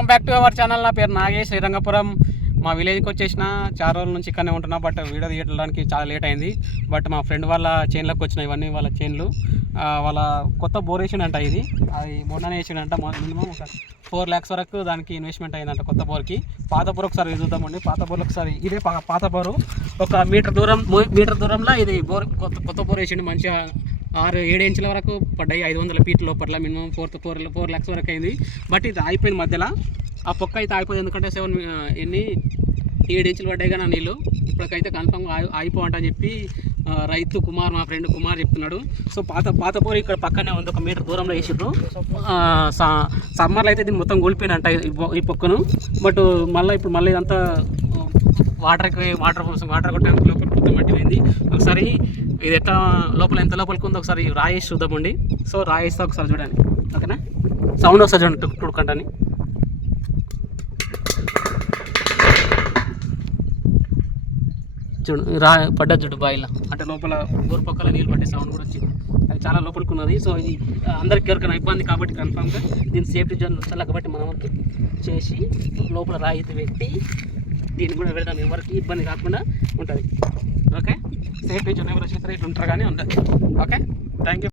Welcome back to our channel. నా పేరు నాగేష్, శ్రీరంగపురం. మా విలేజ్కి వచ్చేసిన 4 రోజుల నుంచి ఇక్కడనే ఉంటున్నా. బట్ వీడియో తీయడానికి చాలా లేట్ అయింది. బట్ మా ఫ్రెండ్ వాళ్ళ చైన్లోకి వచ్చినాయి ఇవన్నీ వాళ్ళ చైన్లు. వాళ్ళ కొత్త బోర్ వేసిండంట. ఇది అది మొన్ననే వేసిండంట. మినిమం ఒక 4 lakhs వరకు దానికి ఇన్వెస్ట్మెంట్ అయిందంట కొత్త బోర్కి. పాత బోర్ ఒకసారి చూద్దామండి. పాత బోర్లు ఒకసారి ఇదే పాత బోరు. ఒక మీటర్ దూరంలో ఇది బోర్ కొత్త బోర్ వేసిండు. మంచిగా 6-7 ఇంచుల వరకు పడ్డాయి. 500 feet లోపల మినిమం 4 lakhs వరకు అయింది. బట్ ఇది ఆగిపోయింది మధ్యలో. ఆ పొక్క అయితే ఆగిపోయింది, ఎందుకంటే 7 ఇంచులు పడ్డాయి కానీ నీళ్ళు. ఇప్పటికైతే కన్ఫర్మ్ ఆగిపోవంట అని చెప్పి రైతు కుమార్, మా ఫ్రెండ్ కుమార్ చెప్తున్నాడు. సో పాత బోర్ ఇక్కడ పక్కనే ఉంది, 1 మీటర్ దూరంలో వేసిర్రు. సమ్మర్లో అయితే దీన్ని మొత్తం కూలిపోయినంట ఈ పొక్కను. బట్ మళ్ళీ ఇదంతా వాటర్ కొట్టడానికి లోపల మొత్తం మట్టి పోయింది. ఒకసారి ఇది ఎట్లా ఎంత లోపలికి ఉందో ఒకసారి రాయేసి చూద్దామండి. సో రాయేస్తే ఒకసారి చూడండి, ఓకేనా? సౌండ్ ఒకసారి చూడండి టుడుకంటని. చూడు పడ్డా చూడు బాయిలో, అంటే లోపల బోర్ పక్కల నీళ్ళు పట్టే సౌండ్ కూడా వచ్చింది. అది చాలా లోపలికి ఉన్నది. సో ఇది అందరికి ఎవరికైనా ఇబ్బంది కాబట్టి కన్ఫామ్గా దీని సేఫ్టీ జోన్ ఉంచాలి. కాబట్టి మనం చేసి లోపల రాయి పెట్టి దీన్ని కూడా పెడదాం, ఎవరికి ఇబ్బంది కాకుండా ఉంటుంది. ఓకే, సేఫ్టీ జోన్ ఎవరు చేస్తారు ఇట్లా ఉంటారు కానీ ఉంటుంది. Okay, thank you.